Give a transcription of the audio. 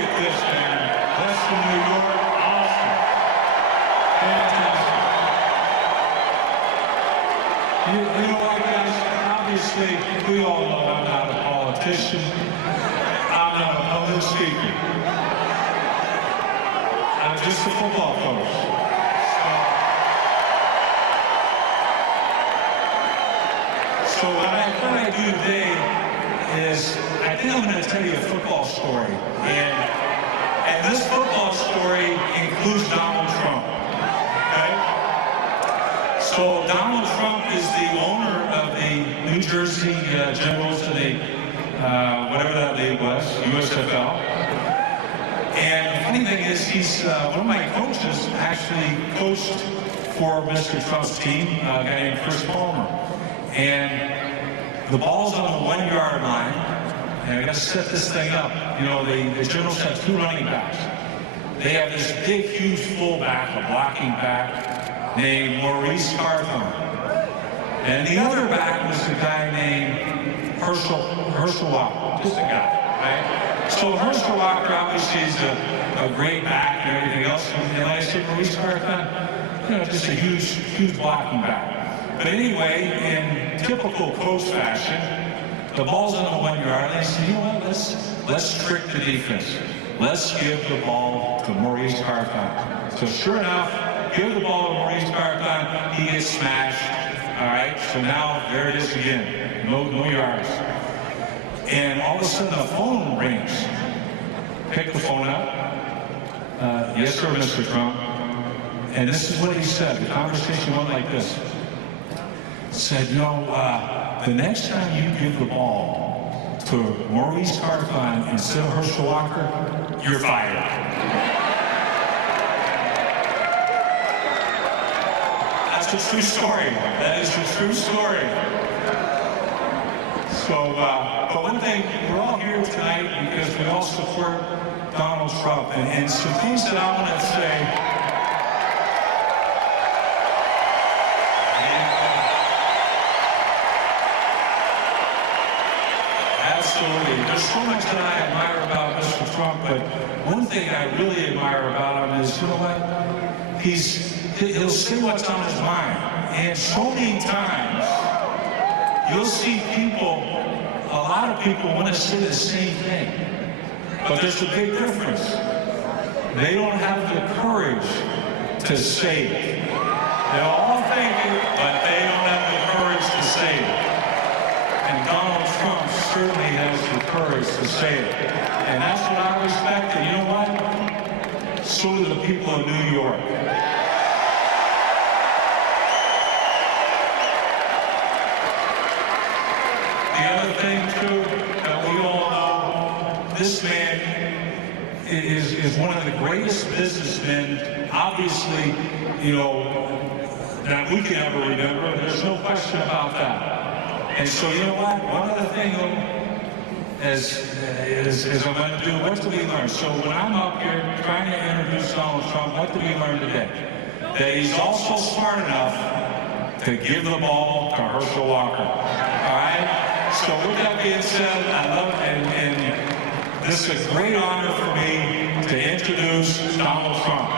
at this, man. Western New York, awesome. Fantastic. You know what, guys? Obviously, we all know I'm not a politician. I'm not a public speaker. I'm just a football coach. So what I thought I'd do today is, I think I'm going to tell you a football story. And this football story includes Donald Trump. Okay? So Donald Trump is the owner of the New Jersey Generals, whatever that league was, USFL. And the funny thing is, he's one of my coaches actually coached for Mr. Trump's team, a guy named Chris Palmer. And the ball's on the 1 yard line, and I got to set this thing up. You know, the Generals have two running backs. They have this big, huge fullback, a blocking back, named Maurice Carthon. And the other back was a guy named Herschel Walker, just a guy, right? So Herschel Walker obviously is a great back and everything else. And like I said, Maurice Carthon, you know, just a huge blocking back. But anyway, in typical coach fashion, the ball's on the 1 yard, and they said, you know what, let's trick the defense. Let's give the ball to Maurice Carthon. So sure enough, give the ball to Maurice Carthon, he gets smashed. All right, so now there it is again, no yards. And all of a sudden the phone rings. Pick the phone up. Yes, sir, Mr. Trump. And this is what he said. The conversation went like this. Said, you know, the next time you give the ball to Maurice Carthon instead of Herschel Walker, you're fired. That's a true story. That is a true story. So, but one thing, we're all here tonight because we all support Donald Trump. And some things that I want to say. Absolutely. There's so much that I admire about Mr. Trump, but one thing I really admire about him is, you know what? He'll say what's on his mind. And so many times, you'll see people, a lot of people want to say the same thing. But there's a big difference. They don't have the courage to say it. They'll all think it, but they don't have the courage to say it. And Donald Trump certainly has the courage to say it. And that's what I respect. And you know what? So do the people of New York. The other thing, too, that we all know, this man is one of the greatest businessmen, obviously, you know, that we can ever remember. There's no question about that. And so, you know what? One other thing, as I'm going to do, what did we learn? So when I'm up here trying to introduce Donald Trump, what did we learn today? That he's also smart enough to give the ball to Herschel Walker. All right? So with that being said, I love and this is a great honor for me to introduce Donald Trump.